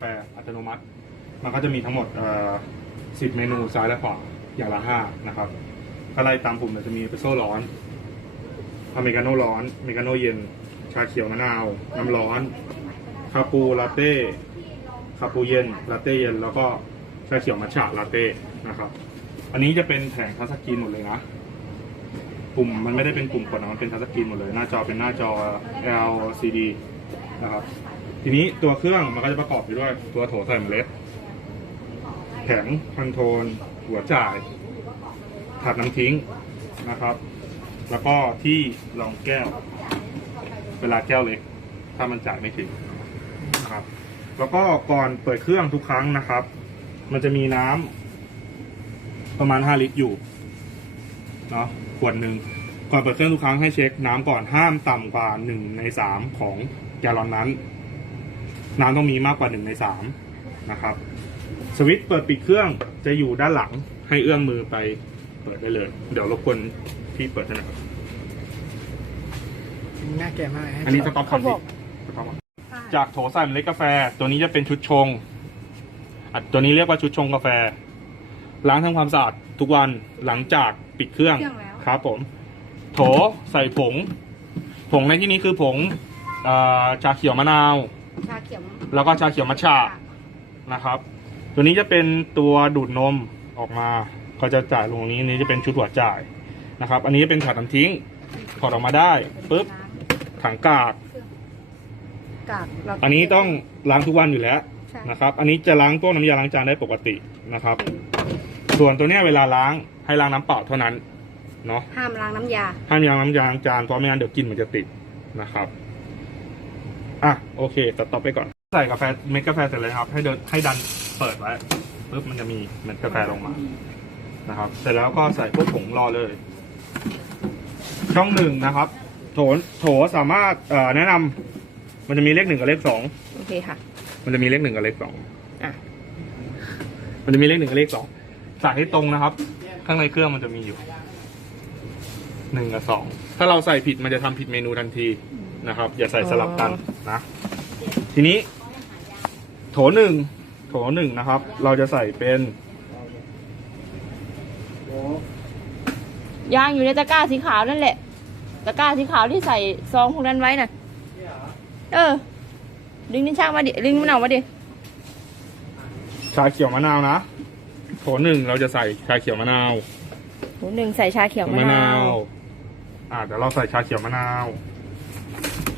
แปรอัตโนมัติ มันก็จะมีทั้งหมดสิบเมนูซ้ายและขวาอย่างละห้านะครับถ้าไล่ตามปุ่มจะมีเอสเปรสโซ่ร้อนอเมริกาโน่ร้อนอเมริกาโน่เย็น ชาเขียวมะนาว น้ำร้อน คาปูลาเต้ คาปูเย็น ลาเต้เย็น แล้วก็ชาเขียวมัทฉะลาเต้นะครับ อันนี้จะเป็นแผงทัชสกรีนหมดเลยนะ ปุ่มมันไม่ได้เป็นปุ่มกดนะ มันเป็นทัชสกรีนหมดเลย หน้าจอเป็นหน้าจอ LCD นะครับ ทีนี้ตัวเครื่องมันก็จะประกอบไปด้วย ตัวโถใส่เมล็ดแผงคอนโทรลหัวจ่ายถัดน้ำทิ้งนะครับ แล้วก็ที่รองแก้ว เวลาแก้วเล็ก ถ้ามันจ่ายไม่ถึงนะครับ แล้วก็ก่อนเปิดเครื่องทุกครั้งนะครับ มันจะมีน้ำประมาณ 5 ลิตรอยู่เนาะขวดหนึ่งก่อนเปิดเครื่องทุกครั้งให้เช็คน้ำก่อนห้ามต่ำกว่า1ใน3ของแกลลอนนั้น น้ำต้องมีมากกว่า 1 ใน 3 นะครับ สวิตช์เปิดปิดเครื่องจะอยู่ด้านหลังให้เอื้อมมือไปเปิดได้เลย เดี๋ยวรบกวนพี่เปิดให้หน่อยครับน่าแก่มากฮะอันนี้สต็อปคอนเขาฟิบอกสต็อปก่อนจากโถใส่เมล็ดกาแฟ ตัวนี้จะเป็นชุดชงอะตัวนี้เรียกว่าชุดชงกาแฟ ล้างทำความสะอาดทุกวันหลังจากปิดเครื่องเครื่องแล้วครับผม โถใส่ผง ผงในที่นี้คือผงเอ่อชาเขียวมะนาว ชาเขียวแล้วก็ชาเขียวมัทฉะนะครับ ตัวนี้จะเป็นตัวดูดนมออกมาก็จะจ่ายลงตรงนี้อันนี้จะเป็นชุดหัวจ่ายนะครับ อันนี้เป็นถาดน้ำทิ้งถอดออกมาได้ปุ๊บถังกาก กากเราอันนี้ต้องล้างทุกวันอยู่แล้วใช่นะครับ อันนี้จะล้างพวกน้ำยาล้างจานได้ปกตินะครับ ส่วนตัวเนี้ยเวลาล้างให้ล้างน้ำเปล่าเท่านั้นเนาะห้ามล้างน้ำยาห้ามล้างน้ำยาล้างจานเพราะไม่งั้นเดี๋ยวกลินมันจะติดนะครับ อะโอเคตัดต่อไปก่อน ใส่กาแฟเม็ดกาแฟเสร็จเลยครับ ให้เดินให้ดันเปิดไว้ปุ๊บมันจะมีเม็ดกาแฟลงมานะครับ เสร็จแล้วก็ใส่พวกผงรอเลย ช่องหนึ่งนะครับ โถโถสามารถเอ่อแนะนำมันจะมีเลขหนึ่งกับเลขสองโอเคค่ะ มันจะมีเลขหนึ่งกับเลขสองอะ มันจะมีเลขหนึ่งกับเลขสองใส่ให้ตรงนะครับ ข้างในเครื่องมันจะมีอยู่หนึ่งกับสองถ้าเราใส่ผิดมันจะทำผิดเมนูทันที นะครับ อย่าใส่สลับกันนะ ทีนี้ โถหนึ่งโถหนึ่งนะครับ เราจะใส่เป็นยางอยู่ในตะกร้าสีขาวนั่นแหละ ตะกร้าสีขาวที่ใส่ซองพวกนั้นไว้น่ะ เออ ดึงนิ้นช่างมาดิ ดึงมันออกมาดิ ชาเขียวมะนาวนะ โถหนึ่งเราจะใส่ชาเขียวมะนาวหนูหนึ่งใส่ชาเขียวมะนาว อ่าเดี๋ยวเราใส่ชาเขียวมะนาว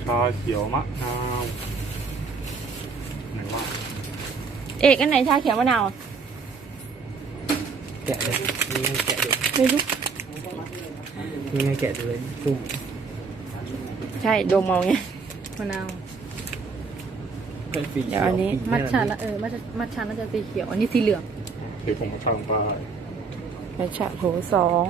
ชาเขียวมะนาวไหนว่าเอกอันไหนชาเขียวมะนาวอะแกะเลยนี่ไงแกะดูไม่รู้นี่ไงแกะดูเลยซุ่มใช่ดมเมาไงมะนาวเป็นสีเดี๋ยวอันนี้มัทฉะละเออมัทฉะมัทฉะน่าจะสีเขียวอันนี้สีเหลืองเดี๋ยวผมเอาช่างไปไปชาโถสอง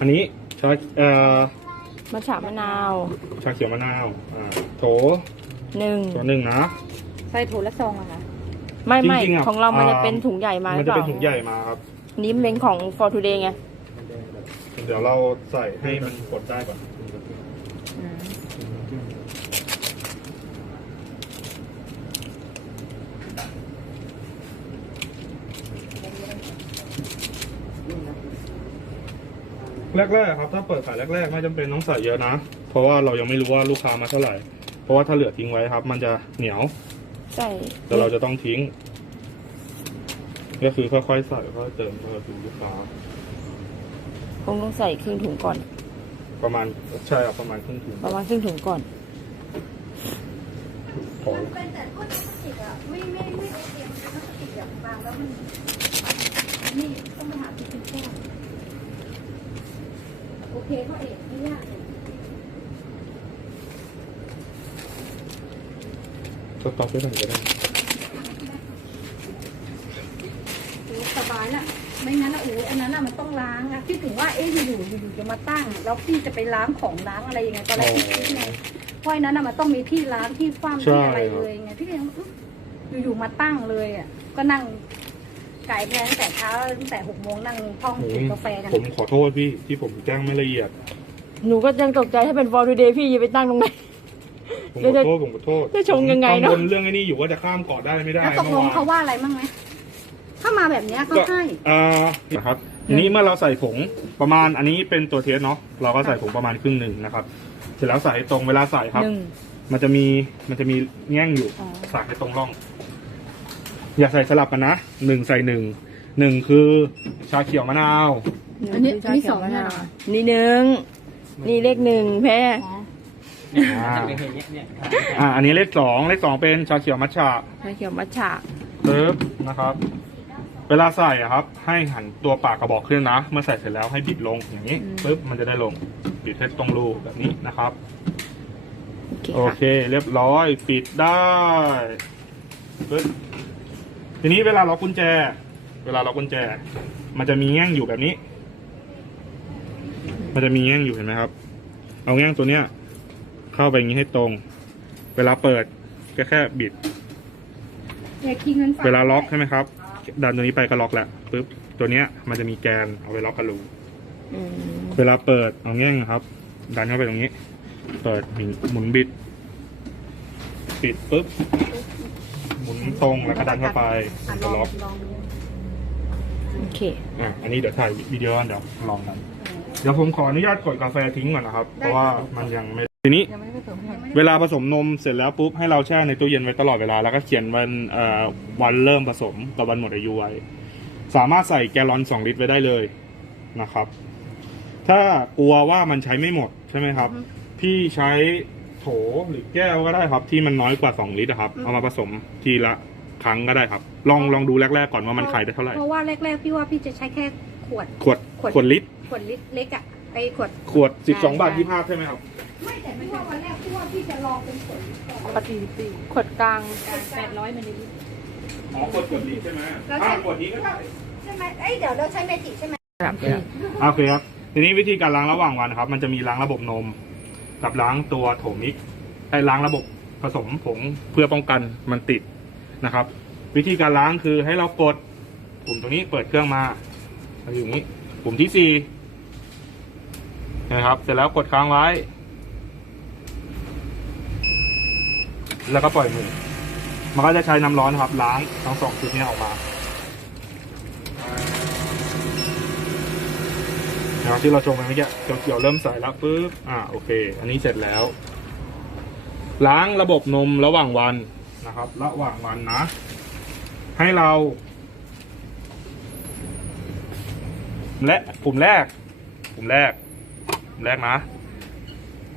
อันนี้ชาเอ่อมะฉามะนาวชาเขียวมะนาวอ่าโถหนึ่งตัวหนึ่งนะ ใส่โถละซองอะค่ะไม่ไม่จริงๆอะของเรามันจะอ่า เป็นถุงใหญ่มามันหจะรือเป็นเปล่าถุงใหญ่มาครับอันนี้มันเป็นของ for today ไงเดี๋ยวเราใส่ให้มันกดได้ก่อนอืม แรกๆครับถ้าเปิดขายแรกๆไม่จำเป็นต้องใส่เยอะนะ เพราะว่าเรายังไม่รู้ว่าลูกค้ามาเท่าไหร่ เพราะว่าถ้าเหลือทิ้งไว้ครับ มันจะเหนียวใส่แต่เราจะต้องทิ้ง ก็คือค่อยๆใส่ค่อยๆเติมเพื่อถึงลูกค้าคงต้องใส่ครึ่งถุงก่อน ประมาณใช่ครับประมาณครึ่งถุงประมาณครึ่งถุงก่อนพอเป็นแต่ก้นพลาสติกอะไม่ไม่ไม่โอเคมันเป็นพลาสติกแบบบางแล้วมันนี่ต้องไปหาที่เป็นแก้วโอ เคเขาเอกไม่ยากเลยสต็อปไว้ก่อนก็ได้โอ้สบายละไม่งั้นอะโอ้อันนั้นอะมันต้องล้างอะพี่ถึงว่าเอ๊ะอยู่ๆอยู่ๆจะมาตั้ง แล้วพี่จะไปล้างของล้างอะไรยังไงตอนแรกพี่คิดไงเพราะอันนั้นอะมันต้องมีที่ล้างที่ฟ้ามที่อะไรเลยไงพี่ก็ยังอุ๊ยอยู่ๆมาตั้งเลยอะก็นั่ง กายแม่ตั้งแต่เช้าตั้งแต่หกโมงนั่งท่องกินกาแฟกันผมขอโทษพี่ที่ผมแจ้งไม่ละเอียด หนูก็ยังตกใจถ้าเป็น for today พี่จะไปตั้งตรงไหน ผมขอโทษผมขอโทษจะชงยังไงเนอะกังวลเรื่องไอ้นี่อยู่ว่าจะข้ามเกาะได้ไม่ได้แล้วตกลงมื่อวานเขาว่าอะไรบ้างไหมถ้ามาแบบเนี้ยเขาให้เอ่อนะครับทีนี้เมื่อเราใส่ผงประมาณอันนี้เป็นตัวเทสเนาะเราก็ใส่ผงประมาณครึ่งหนึ่งนะครับ เสร็จแล้วใส่ตรงเวลาใส่ครับหนึ่งมันจะมีมันจะมีแง่งอยู่อ๋อใส่ให้ตรงร่อง อย่าใส่สลับกันนะหนึ่งใส่หนึ่งหนึ่งคือชาเขียวมะนาวอันนี้คือันนี้ชาขียวสองเนี่ยเหรอนี่หนึ่งนี่เลขหนึ่งแพ้อ๋ออ่าจะเป็นอย่างเงี้ยเนี่ยอ่าอันนี้เลขสองเลขสองเป็นชาเขียวมัทฉะชาเขียวมัทฉะปึ๊บนะครับ เวลาใส่อะครับ ให้หันตัวปากกระบอกขึ้นนะ เมื่อใส่เสร็จแล้วให้บิดลงอย่างนี้ปึ๊บมันจะได้ลงบิดให้ตรงรูแบบนี้นะครับโอเคโอค่ะเคเรียบร้อยปิดได้ปึ๊บ ทีนี้เวลาล็อกกุญแจ เวลาล็อกกุญแจ มันจะมีแง่งอยู่แบบนี้ มันจะมีแง่งอยู่เห็นไหมครับ เอาแง่งตัวเนี้ย เข้าไปอย่างนี้ให้ตรง เวลาเปิดก็แค่บิดเด็กคิงเงินฝากเวลาล็อกใช่ไหมครับ ดันตัวนี้ไปก็ล็อกแหละปึ๊บตัวเนี้ย มันจะมีแกนเอาไว้ล็อกกระลูอืมเวลาเปิดเอาแง่งนะครับ ดันเข้าไปตรงนี้ เปิดหมุนบิด ปิดปุ๊บหมุน ตรงแล้วก็ดันเข้าไปอะก็ลองล็อกลองดูโอเคอะอันนี้เดี๋ยวถ่ายวิดีโอก่อนเดี๋ยวลองกันเดี๋ยวผมขออนุญาตกดกาแฟทิ้งก่อนนะครับ เพราะว่ามันยังไม่ทีนี้ยังไม่ได้ผสมให้เวลาผสมนมเสร็จแล้วปุ๊บให้เราแช่ในตู้เย็นไว้ตลอดเวลาแล้วก็เขียนวันเอ่อวันเริ่มผสมกับวันหมดอายุไว้สามารถใส่แกลลอนสองลิตรไว้ได้เลยนะครับ ถ้ากลัวว่ามันใช้ไม่หมดใช่ไหมครับ พี่ใช้ โถหรือแก้วก็ได้ครับ ที่มันน้อยกว่าสองลิตรอะครับ เอามาผสมทีละครั้งก็ได้ครับ ลองลองดูแรกๆก่อนว่ามันขายได้เท่าไหร่ เพราะว่าแรกๆพี่ว่าพี่จะใช้แค่ขวด ขวดขวด ขวดลิตร ขวดลิตรเล็กอะไอขวด ขวดสิบสองใช่บาทใช่ยี่ห้าใช่ไหมครับ ไม่แต่พี่ว่าวันแรกพี่ว่าพี่จะลองเป็นขวดลิตรก่อนปกติขวดกลางแปดร้อยมิลลิลิตร อ๋อขวดขวดลิตรใช่ไหมอ่าขวดนี้ก็ได้ ใช่ไหมเอ้ยเดี๋ยวเราใช้เมจิใช่ไหมครับโอเคครับ ทีนี้วิธีการล้างระหว่างวันนะครับ มันจะมีล้างระบบนม กับล้างตัวโถมิกไอ้ล้างระบบผสมผงเพื่อป้องกันมันติดนะครับ วิธีการล้างคือให้เรากดปุ่มตรงนี้เปิดเครื่องมาอาอยู่างนี้ปุ่มที่สี่นะครับ เสร็จแล้วกดค้างไว้ แล้วก็ปล่อยมือมันก็จะใช้น้ำร้อนนะครับ ล้างทั้งสองชุดนี้ออกมา นะครับที่เราชงไปเมื่อกี้เขียวเริ่มใส่แล้วปุ๊บอ่าโอเค อันนี้เสร็จแล้ว ล้างระบบนมระหว่างวันนะครับ ระหว่างวันนะ ให้เรา และปุ่มแรก ปุ่มแรกปุ่มแรกนะ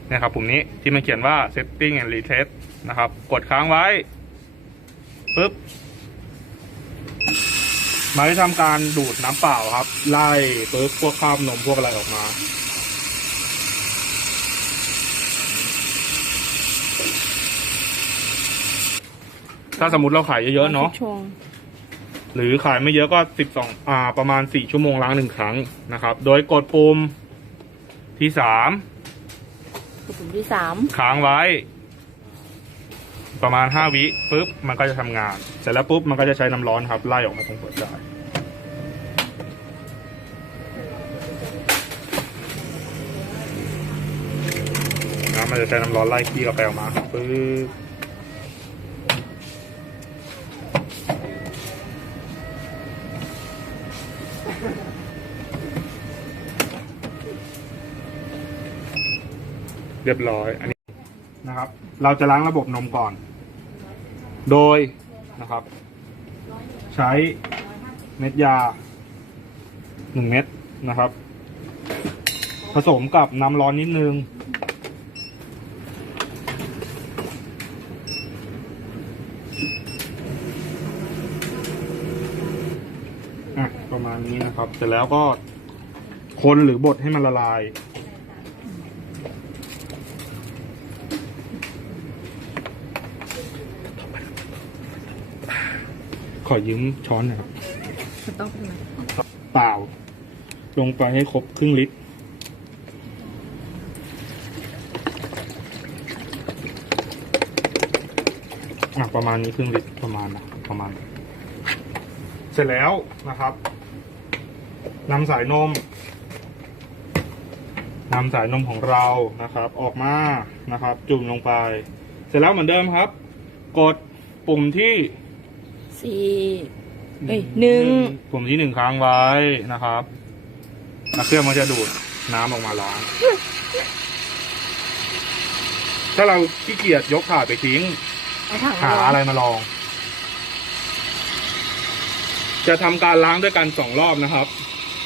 เนี่ยครับปุ่มนี้ที่มันเขียนว่า setting and reset นะครับ กดค้างไว้ปุ๊บ มันจะทำการดูดน้ำเปล่าครับ ไล่ปุ๊บพวกคราบนมพวกอะไรออกมา ถ้าสมมติเราขายเยอะๆเนาะชงหรือขายไม่เยอะก็สิบสองอ่า ประมาณสี่ชั่วโมงล้างหนึ่งครั้งนะครับ โดยกดปุ่มที่สามกลุ่มที่สามค้างไว้ ประมาณห้าวิปุ๊บมันก็จะทำงาน เสร็จแล้วปุ๊บมันก็จะใช้น้ำร้อนครับ ไล่ออกมาตรงหัวจ่ายนะมันจะใช้น้ำร้อนไล่ขี้กาแฟออกมาปึ๊บเรียบร้อย อันนี้นะครับ เราจะล้างระบบนมก่อน โดยนะครับ ใช้เม็ดยาหนึ่งเม็ดนะครับ ผสมกับน้ำร้อนนิดนึง ประมาณนี้นะครับ เสร็จแล้วก็คนหรือบดให้มันละลาย อยืมช้อนหนะครับต้องเป็นไงเปล่า ลงไปให้ครบครึ่งลิตร อะประมาณนี้ครึ่งลิตรประมาณนะประมาณ เสร็จแล้วนะครับนำสายนมนำสายนมของเรานะครับ ออกมานะครับ จุ่มลงไป เสร็จแล้วเหมือนเดิมครับ กดปุ่มที่ สี่เอ้ยหนึ่งปุ่มที่หนึ่งค้างไว้นะครับแล้วเครื่องมันจะดูดน้ำออกมาล้าง ถ้าเราขี้เกียจยกถาดไปทิ้ง เอาถังหามาลอะไรงมาลอง จะทำการล้างด้วยกันสองรอบนะครับ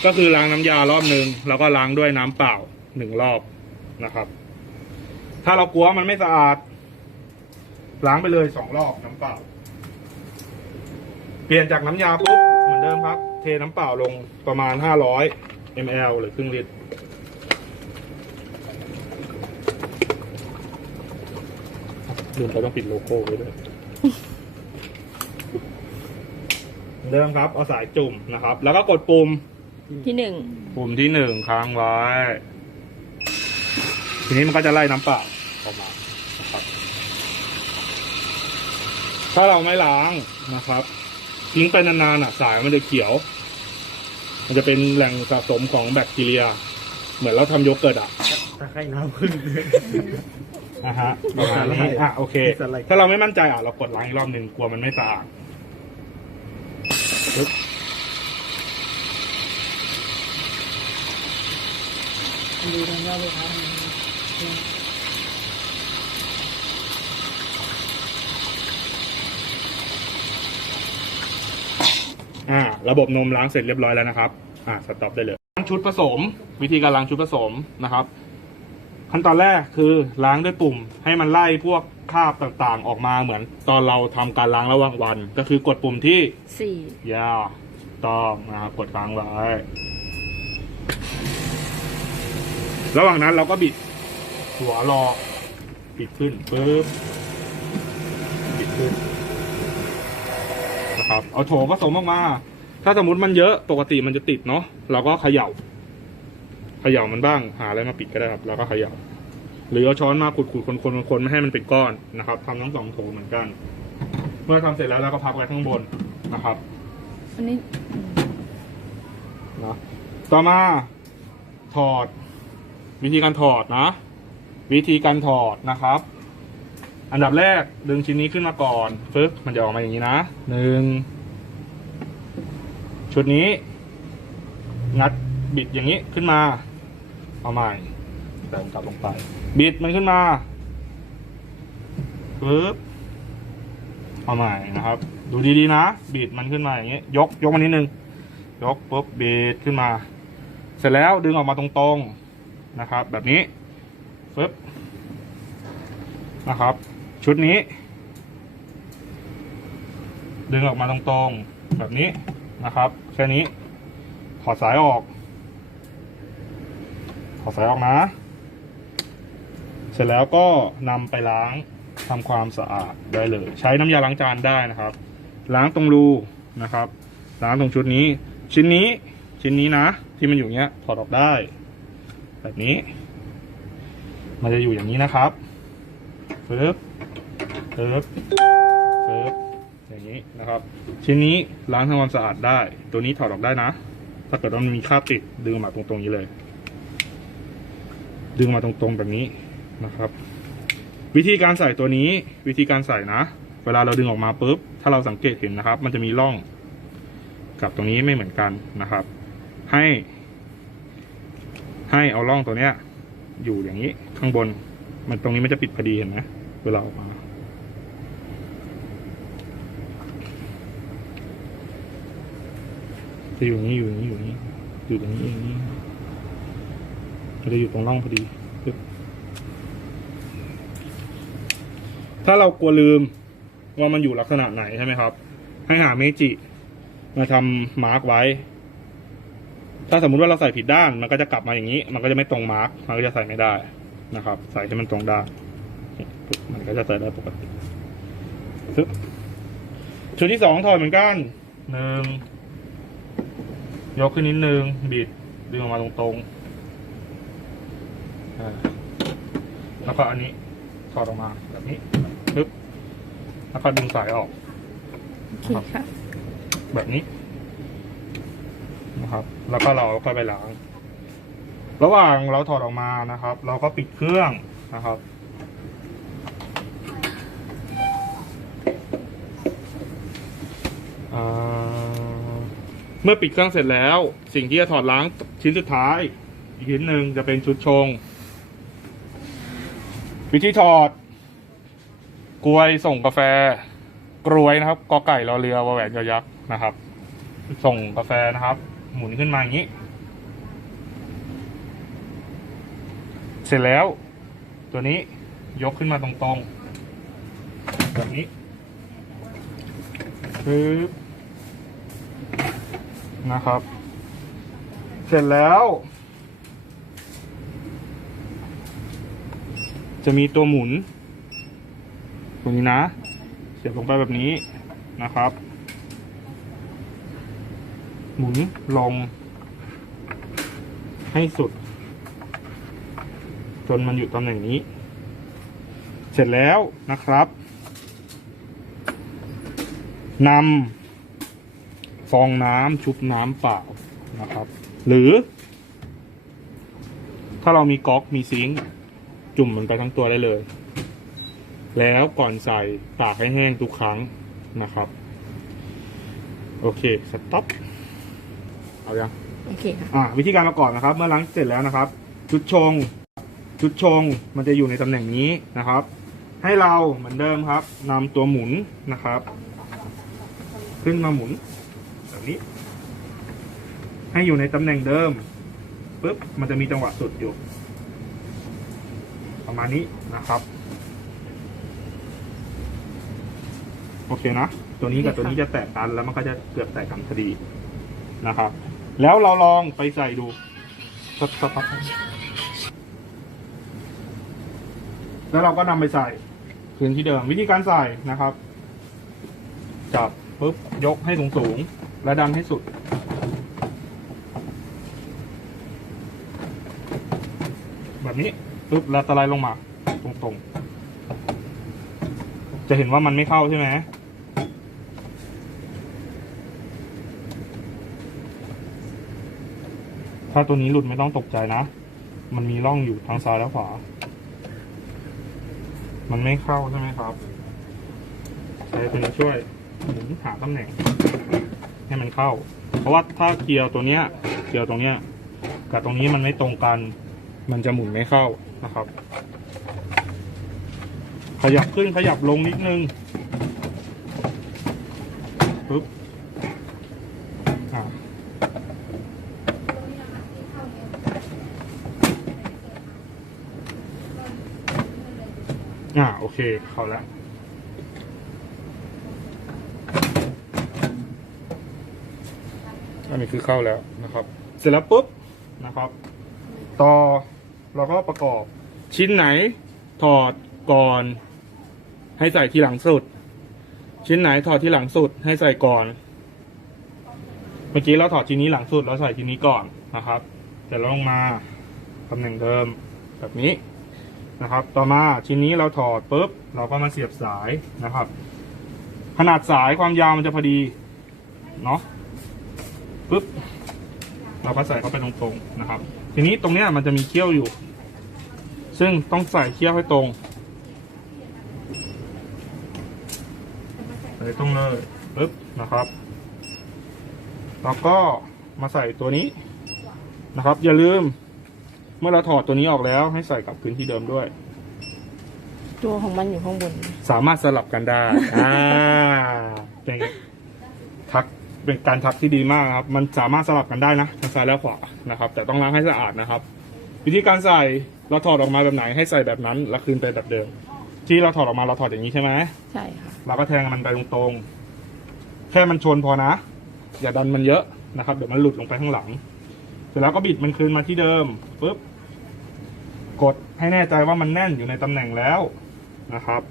ก็คือล้างน้ำยารอบหนึ่งแล้วก็ล้างด้วยน้ำเปล่าหนึ่งรอบนะครับ ถ้าเรากลัวมันไม่สะอาด ล้างไปเลยสองรอบน้ำเปล่า เปลี่ยนจากน้ำยาปุ๊บเหมือนเดิมครับ เทน้ำเปล่าลงประมาณห้าร้อย ml หรือครึ่งลิตร ลืมไปต้องปิดโลโก้ไว้ด้วยเหมือนเดิมครับเอาสายจุ่มนะครับ แล้วก็กดปุ่ม ที่หนึ่งปุ่มที่หนึ่งค้างไว้ ทีนี้มันก็จะไล่น้ำเปล่าออกมานะครับ ถ้าเราไม่ล้างนะครับ ทิ้งไปนานๆอะ สายมันจะเขียว มันจะเป็นแหล่งสะสมของแบคทีเรีย เหมือนเราทำโยเกิร์ตอะตะไคร่น้ำขึ้นอะฮะประมาณนี้อะโอเคสไลด์ถ้าเราไม่มั่นใจอะเรากดล้างอีกรอบหนึ่งกลัวมันไม่สะอาดปึ๊บดูทางยอดเลยครับ อ่า ระบบนมล้างเสร็จเรียบร้อยแล้วนะครับ อ่า สต็อปได้เลยล้างชุดผสม วิธีการล้างชุดผสมนะครับ ขั้นตอนแรกคือล้างด้วยปุ่ม ให้มันไล่พวกคราบต่างๆ ออกมาเหมือนตอนเราทำการล้างระหว่างวัน ก็คือกดปุ่มที่สี่ยาวต้องนะครับกดค้างไว้ ระหว่างนั้นเราก็บิดหัวรอบิดขึ้นปึ๊บบิดขึ้น นะครับ เอาโถผสมออกมา ถ้าสมมติมันเยอะปกติมันจะติดเนาะเราก็เขย่า เขย่ามันบ้างหาอะไรมาปิดก็ได้ครับ แล้วก็เขย่า หรือเอาช้อนมาขูดๆคนๆคนๆไม่ให้มันเป็นก้อนนะครับทำทั้งสองโถเหมือนกัน เมื่อทำเสร็จแล้วเราก็พักไว้ข้างบนนะครับอันนี้นะต่อมาถอด วิธีการถอดนะ วิธีการถอดนะครับ อันดับแรกดึงชิ้นนี้ขึ้นมาก่อนปึ๊บมันจะออกมาอย่างนี้นะหนึ่งชุดนี้ งัดบิดอย่างนี้ขึ้นมา เอาใหม่ใส่กลับลงไป บิดมันขึ้นมาปึ๊บเอาใหม่นะครับ ดูดีๆนะ บิดมันขึ้นมาอย่างนี้ ยกยกมันนิดนึง ยกปุ๊บเบดขึ้นมา เสร็จแล้วดึงออกมาตรงๆนะครับ แบบนี้ปึ๊บนะครับ ชุดนี้ ดึงออกมาตรงๆแบบนี้นะครับ แค่นี้ ถอดสายออก ถอดสายออกนะ เสร็จแล้วก็นำไปล้างทำความสะอาดได้เลย ใช้น้ำยาล้างจานได้นะครับ ล้างตรงรูนะครับ ล้างตรงชุดนี้ ชิ้นนี้ชิ้นนี้นะ ที่มันอยู่เงี้ยถอดออกได้ แบบนี้ มันจะอยู่อย่างนี้นะครับปึ๊บ ปึ๊บปึ๊บอย่างนี้นะครับ ชิ้นนี้ล้างทำความสะอาดได้ ตัวนี้ถอดออกได้นะ ถ้าเกิดว่ามันมีคราบติดดึงมาตรงๆนี้เลย ดึงมาตรงๆแบบนี้นะครับ วิธีการใส่ตัวนี้ วิธีการใส่นะ เวลาเราดึงออกมาปุ๊บ ถ้าเราสังเกตเห็นนะครับ มันจะมีร่อง กับตรงนี้ไม่เหมือนกันนะครับ ให้ ให้เอาร่องตัวเนี้ย อยู่อย่างนี้ข้างบน มันตรงนี้มันจะปิดพอดีเห็นไหมเวลาออกมา จะอยู่นี้อยู่นี้อยู่นี้อยู่ตรงนี้เองนี้มันจะอยู่ตรงร่องพอดี ถ้าเรากลัวลืมว่ามันอยู่ลักษณะไหนใช่ไหมครับ ให้หาเมจิ มาทำมาร์กไว้ ถ้าสมมุติว่าเราใส่ผิดด้าน มันก็จะกลับมาอย่างนี้ มันก็จะไม่ตรงมาร์กมันก็จะใส่ไม่ได้นะครับ ใส่ให้มันตรงด้านมันก็จะใส่ได้ปกติชุดที่สองถอดเหมือนกันหนึ่ง ยกขึ้นนิดนึง บิดดึงออกมาตรงๆอ่าแล้วก็อันนี้ถอดออกมาแบบนี้ปึ๊บแล้วก็ดึงสายออกโอเคค่ะ แบบนี้นะครับ แล้วก็เราก็ไปล้าง ระหว่างเราถอดออกมานะครับ เราก็ปิดเครื่องนะครับ อ่าเมื่อปิดเครื่องเสร็จแล้ว สิ่งที่จะถอดล้างชิ้นสุดท้าย อีกชิ้นหนึ่งจะเป็นชุดชง วิธีถอด กลวยส่งกาแฟกรวยนะครับกอไก่รอเรือวแหวนยอยักษ์นะครับ ส่งกาแฟนะครับ หมุนขึ้นมาอย่างนี้ เสร็จแล้ว ตัวนี้ยกขึ้นมาตรงๆแบบนี้ปึ๊บ นะครับ เสร็จแล้ว จะมีตัวหมุนตัวนี้นะ เสียบลงไปแบบนี้นะครับ หมุนลง ให้สุด จนมันอยู่ตำแหน่งนี้ เสร็จแล้วนะครับนำ ฟองน้ำชุบน้ำเปล่านะครับ หรือ ถ้าเรามีก๊อกมีซิงค์จุ่มมันไปทั้งตัวได้เลย แล้วก่อนใส่ตากให้แห้งทุกครั้งนะครับ โอเคสต็อปเอายังโอเคค่ะอ่าวิธีการประกอบนะครับ เมื่อล้างเสร็จแล้วนะครับชุดชงชุดชงมันจะอยู่ในตำแหน่งนี้นะครับ ให้เราเหมือนเดิมครับนำตัวหมุนนะครับ ขึ้นมาหมุนแบบ นี้ ให้อยู่ในตำแหน่งเดิมปุ๊บมันจะมีจังหวะสุดอยู่ ประมาณนี้นะครับ โอเคนะ ตัวนี้กับตัวนี้จะแตกกันแล้วมันก็จะเกือบแตกกันพอดีนะครับ แล้วเราลองไปใส่ดูสักสักพักแล้วเราก็นำไปใส่คืนที่เดิมวิธีการใส่นะครับ จับปุ๊บยกให้สูงสูงๆ และดันให้สุด แบบนี้ปุ๊บแล้วสไลด์ลงมา ตรงๆ จะเห็นว่ามันไม่เข้าใช่ไหมถ้าตัวนี้หลุดไม่ต้องตกใจนะ มันมีร่องอยู่ทางซ้ายและขวา มันไม่เข้าใช่ไหมครับ ใช้ตัวนี้ช่วยหมุนหาตำแหน่ง ให้มันเข้า เพราะว่าถ้าเกียร์ตัวเนี้ย เกียร์ตรงเนี้ย กับตรงนี้มันไม่ตรงกัน มันจะหมุนไม่เข้านะครับ ขยับขึ้นขยับลงนิดนึงปึ๊บอ่าอ่าโอเคเข้าแล้ว อั นนี้คือเข้าแล้วนะครับ เสร็จแล้วปุ๊บนะครับ ต่อเราก็ประกอบชิ้นไหนถอดก่อน ให้ใส่ทีหลังสุด ชิ้นไหนถอดที่หลังสุดให้ใส่ก่อน เมื่อกี้เราถอดชิ้นนี้หลังสุดเราใส่ชิ้นนี้ก่อนนะครับเสร็จแล้วลงมาตำแหน่งเดิมแบบนี้นะครับ ต่อมาชิ้นนี้เราถอดปุ๊บเราก็มาเสียบสายนะครับ ขนาดสายความยาวมันจะพอดีเนาะ ปุ๊บเราก็ใส่เข้าไปตรงๆนะครับ ทีนี้ตรงเนี้ยมันจะมีเขี้ยวอยู่ ซึ่งต้องใส่เขี้ยวให้ตรงใส่ตรงเลยปุ๊บนะครับแล้วก็มาใส่ตัวนี้นะครับ อย่าลืม เมื่อเราถอดตัวนี้ออกแล้ว ให้ใส่กลับคืนที่เดิมด้วย ตัวของมันอยู่ข้างบน สามารถสลับกันได้ อ่าเป็นทัก เป็นการทักที่ดีมากครับ มันสามารถสลับกันได้นะทางซ้ายและขวานะครับ แต่ต้องล้างให้สะอาดนะครับ วิธีการใส่เราถอดออกมาแบบไหนให้ใส่แบบนั้นแล้วคืนไปแบบเดิม ที่เราถอดออกมาเราถอดอย่างนี้ใช่ไหมใช่ค่ะเราก็แทงมันไปตรงๆแค่มันชนพอนะ อย่าดันมันเยอะนะครับ เดี๋ยวมันหลุดลงไปข้างหลัง เสร็จแล้วก็บิดมันคืนมาที่เดิมปุ๊บกดให้แน่ใจว่ามันแน่นอยู่ในตำแหน่งแล้วนะครับ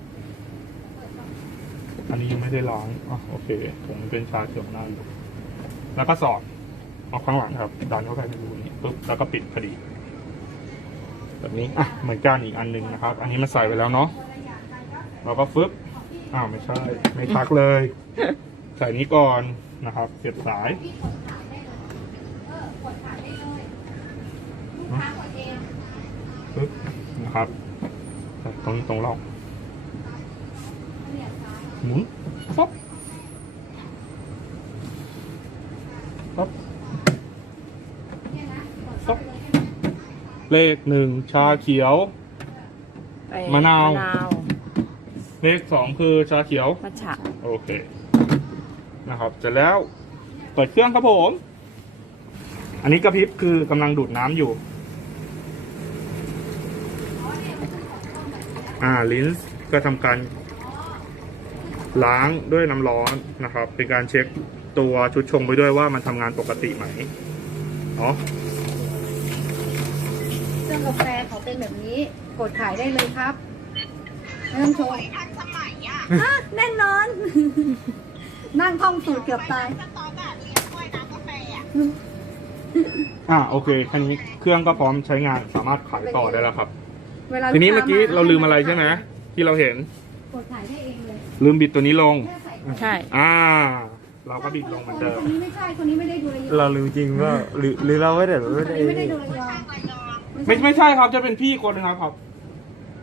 อันนี้ยังไม่ได้ล้างอ๋อโอเคผมเป็นชาเขียวหน้าอยู่แล้วก็สอดออกข้างหลังครับ ดันเข้าไปในรูนี้ปุ๊บแล้วก็ปิดพอดี แบบนี้อะเหมือนกันอีกอันหนึ่งนะครับ อันนี้มันใส่ไปแล้วเนาะแล้วก็ฟึบอ้าวไม่ใช่ ไม่ทักเลย ใส่นี้ก่อนนะครับเสียบสายปึ๊บนะครับ ตรงตรงรอก หมุนป๊อปป๊อปป๊อปเลขหนึ่งชาเขียว ไปมะนาว มะนาวเลขสองคือชาเขียว มัทฉะโอเค นะครับ เสร็จแล้ว เปิดเครื่องครับผม อันนี้กระพริบคือกำลังดูดน้ำอยู่ อ่า ลิ้นก็ทำการ ล้างด้วยน้ำร้อนนะครับ เป็นการเช็คตัวชุดชงไปด้วยว่ามันทำงานปกติไหมเนาะเครื่องกาแฟเขาเป็นแบบนี้ กดขายได้เลยครับไม่ต้องโชว์ทันสมัยอะแน่นอน นั่งท่องสูตรเกือบตายอ่าโอเคแค่นี้เครื่องก็พร้อมใช้งานสามารถขายต่อได้แล้วครับ เวลาทีนี้เมื่อกี้ลูค้เราลืมอะไรใช่ไหมที่เราเห็น กดขายได้เองเลยลืมบิดตัวนี้ลงแค่ใส่กดใช่ อ่า เราก็บิดลงเหมือนเดิม คนนี้ไม่ใช่ คนนี้ไม่ได้ดูระยองเราลืมจริงว่าหรือหรือเราไม่ได้ไม่คนได้นี้ไม่ได้ ดูระยอง ไม่ไม่ใช่ครับจะเป็นพี่คนหนึงครับครับ